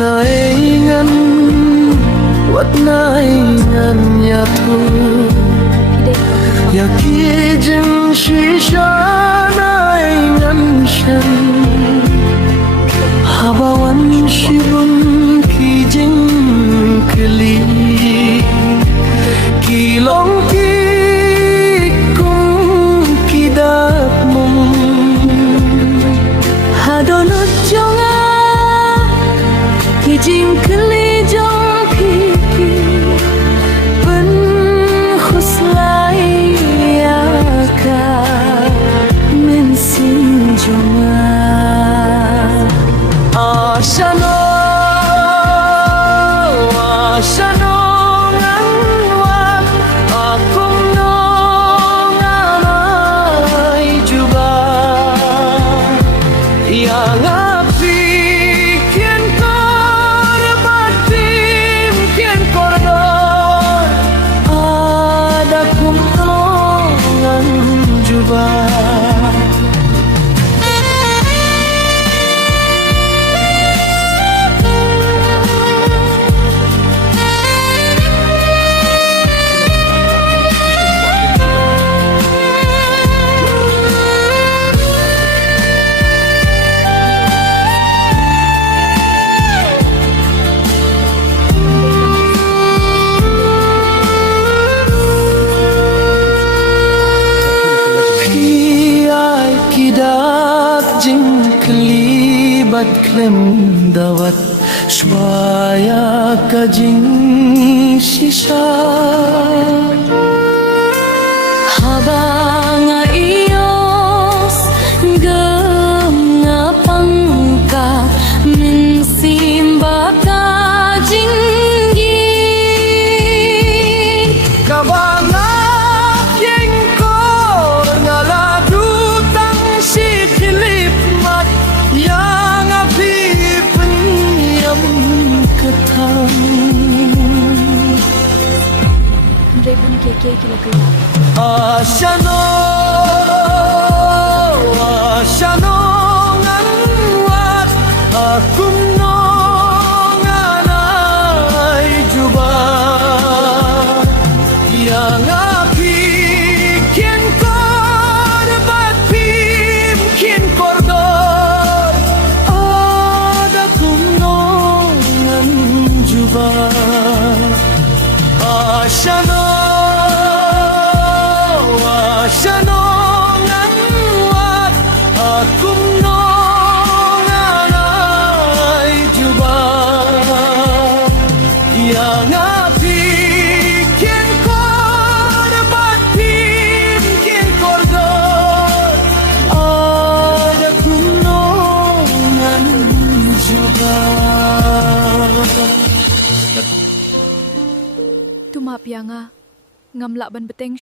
naingan wat naingan nyatu ya kijeng shisha naingan shan habawan shibun kijeng keli kilong kikung kidat mong hadonot jonga kijing keli jong kiki pen khuslai yaka mensin jonga ashano ashano ngangwat akum no nganay juba yang kelibat klem dawat swaya kajing sisa habang ios gem ngapangka mensimba kajing kabang ashano ashano ngangwat akum no nganay juba yang api kien kor bat pim kien kordor ada kum no ngan juba ashano ashano ngangwat akum no nganay juba yang api kien kor bat pim kien kordor ada kum no ngan juba Tumapia nga ngamla ban beteng